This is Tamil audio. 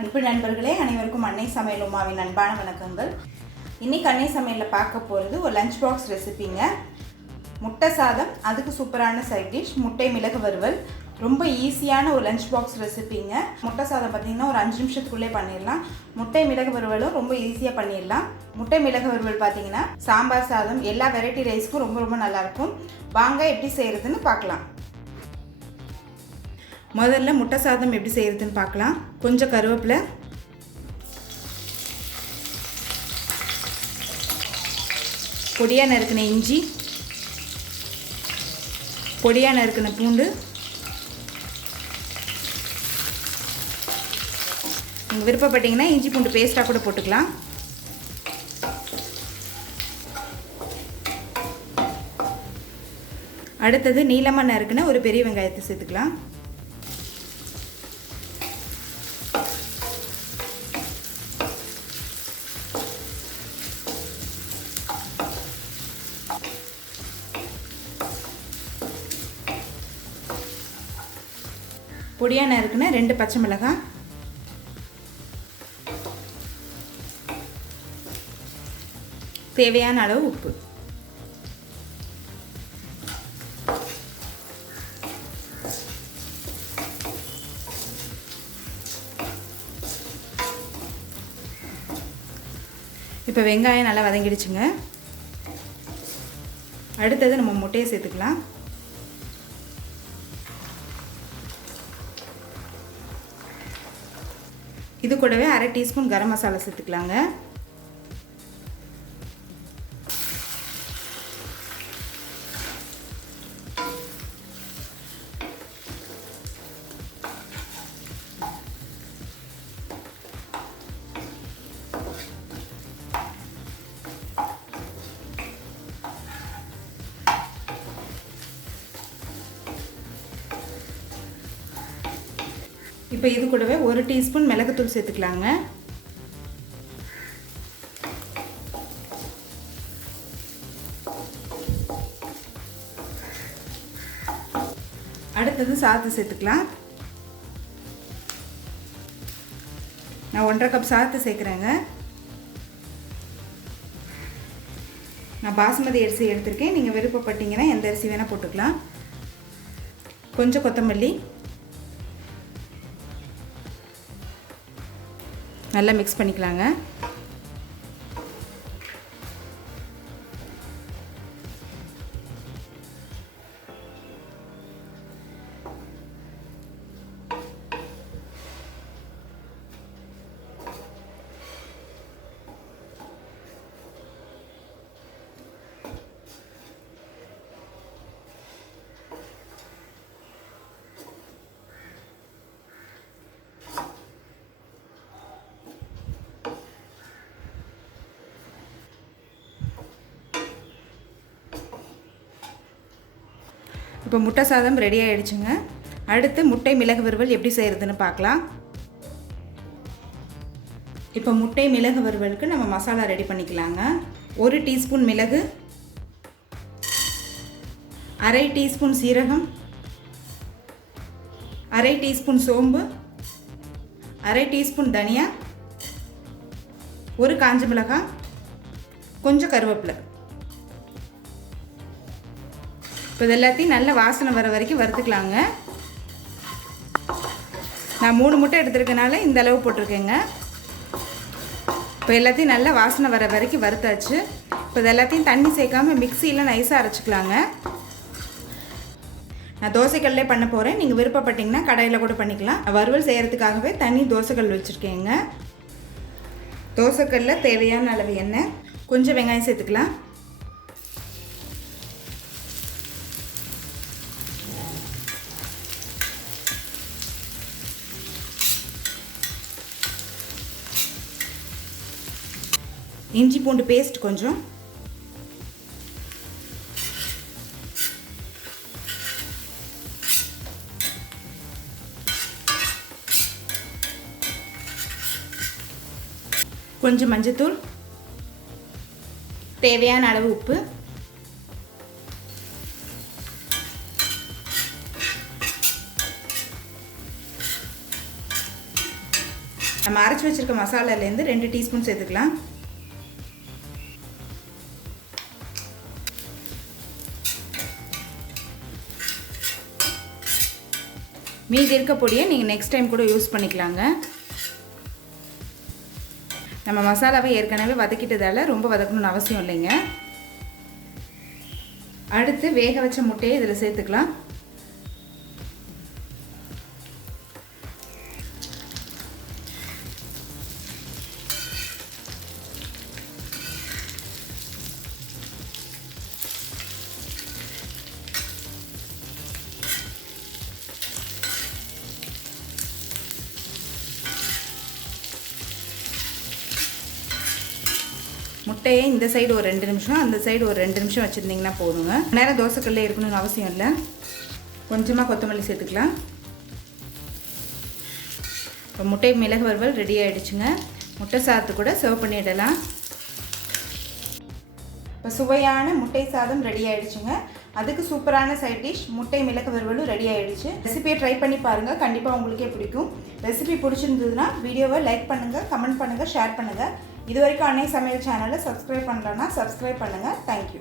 அன்பு நண்பர்களே, அனைவருக்கும் அன்னை சமையல் உமாவின் அன்பான வணக்கங்கள். இன்றைக்கி அன்னை சமையலில் பார்க்க போகிறது ஒரு லஞ்ச் பாக்ஸ் ரெசிபிங்க. முட்டை சாதம், அதுக்கு சூப்பரான சைட் டிஷ் முட்டை மிளகு வறுவல். ரொம்ப ஈஸியான ஒரு லஞ்ச் பாக்ஸ் ரெசிபிங்க. முட்டை சாதம் பார்த்திங்கன்னா ஒரு 5 நிமிஷத்துக்குள்ளே பண்ணிடலாம். முட்டை மிளகு வறுவலும் ரொம்ப ஈஸியாக பண்ணிடலாம். முட்டை மிளகு வறுவல் பார்த்திங்கன்னா சாம்பார் சாதம், எல்லா வெரைட்டி ரைஸ்க்கும் ரொம்ப நல்லாயிருக்கும். வாங்க எப்படி செய்கிறதுன்னு பார்க்கலாம். முதல்ல முட்டை சாதம் எப்படி செய்கிறதுன்னு பார்க்கலாம். கொஞ்சம் கருவேப்பிலை, பொடியாக நறுக்கின இஞ்சி, பொடியாக நறுக்கின பூண்டு, நீங்கள் விருப்பப்பட்டீங்கன்னா இஞ்சி பூண்டு பேஸ்ட்டாக கூட போட்டுக்கலாம். அடுத்தது நீளமாக நறுக்கின ஒரு பெரிய வெங்காயத்தை சேர்த்துக்கலாம். பொடியாக நறுக்குன 2 பச்சை மிளகாய், தேவையான அளவு உப்பு, இப்போ வெங்காயம் நல்லா வதங்கிடுச்சுங்க. அடுத்தது நம்ம முட்டையை சேர்த்துக்கலாம். இது கூடவே 1/2 டீஸ்பூன் கரம் மசாலா சேர்த்துக்கலாங்க. இப்போ இது கூடவே 1 டீஸ்பூன் மிளகுத்தூள் சேர்த்துக்கலாங்க. அடுத்தது சாதத்தை சேர்த்துக்கலாம். நான் 1.5 கப் சாதத்தை சேர்க்குறேங்க. நான் பாசுமதி அரிசி எடுத்திருக்கேன். நீங்கள் விருப்பப்பட்டீங்கன்னா எந்த அரிசி வேணால் போட்டுக்கலாம். கொஞ்சம் கொத்தமல்லி, நல்லா மிக்ஸ் பண்ணிக்கலாங்க. இப்போ முட்டை சாதம் ரெடி ஆகிடுச்சுங்க. அடுத்து முட்டை மிளகு வறுவல் எப்படி செய்கிறதுன்னு பார்க்கலாம். இப்போ முட்டை மிளகு வறுவலுக்கு நம்ம மசாலா ரெடி பண்ணிக்கலாங்க. 1 டீஸ்பூன் மிளகு, 1/2 டீஸ்பூன் சீரகம், 1/2 டீஸ்பூன் சோம்பு, 1/2 டீஸ்பூன் தனியா, 1 காஞ்ச மிளகாய், கொஞ்சம் கருவேப்பிலை. இப்போ இது எல்லாத்தையும் நல்ல வாசனை வர வரைக்கும் வறுத்துக்கலாங்க. நான் 3 முட்டை எடுத்துருக்கனால இந்த அளவு போட்டிருக்கேங்க. இப்போ எல்லாத்தையும் நல்லா வாசனை வர வரைக்கும் வறுத்தாச்சு. இப்போ இது எல்லாத்தையும் தண்ணி சேர்க்காமல் மிக்சியில் நைஸாக அரைச்சிக்கலாங்க. நான் தோசைக்கல்லே பண்ண போகிறேன். நீங்கள் விருப்பப்பட்டீங்கன்னா கடாயில் கூட பண்ணிக்கலாம். வறுவல் செய்கிறதுக்காகவே தனி தோசைக்கல் வச்சுருக்கேங்க. தோசைக்கல்லில் தேவையான அளவு எண்ணெய், கொஞ்சம் வெங்காயம் சேர்த்துக்கலாம். இஞ்சி பூண்டு பேஸ்ட் கொஞ்சம், கொஞ்சம் மஞ்சத்தூள், தேவையான அளவு உப்பு, நம்ம அரைச்சி வச்சுருக்க மசாலாலேருந்து 2 டீஸ்பூன் சேர்த்துக்கலாம். மீதி இருக்க பொடியை நீங்கள் நெக்ஸ்ட் டைம் கூட யூஸ் பண்ணிக்கலாங்க. நம்ம மசாலாவை ஏற்கனவே வதக்கிட்டதால் ரொம்ப வதக்கணும்னு அவசியம் இல்லைங்க. அடுத்து வேக வச்ச முட்டையை இதில் சேர்த்துக்கலாம். முட்டையை இந்த சைடு ஒரு 2 நிமிஷம், அந்த சைடு ஒரு 2 நிமிஷம் வச்சுருந்திங்கன்னா போதுங்க. நேரம் தோசைக்கல்லே இருக்கணும்னு அவசியம் இல்லை. கொஞ்சமாக கொத்தமல்லி சேர்த்துக்கலாம். இப்போ முட்டை மிளகு வறுவல் ரெடி ஆகிடுச்சுங்க. முட்டை சாதத்து கூட சர்வ் பண்ணிடலாம். இப்போ சுவையான முட்டை சாதம் ரெடி ஆகிடுச்சுங்க. அதுக்கு சூப்பரான சைட் டிஷ் முட்டை மிளகு வறுவலும் ரெடி ஆகிடுச்சு. ரெசிபியை ட்ரை பண்ணி பாருங்கள், கண்டிப்பாக உங்களுக்கே பிடிக்கும். ரெசிபி பிடிச்சிருந்ததுன்னா வீடியோவை லைக் பண்ணுங்கள், கமெண்ட் பண்ணுங்கள், ஷேர் பண்ணுங்கள். இது வரைக்கும் அன்னை சமையல் சேனலை சப்ஸ்கிரைப் பண்ணலன்னா சப்ஸ்கிரைப் பண்ணுங்கள். தேங்க்யூ.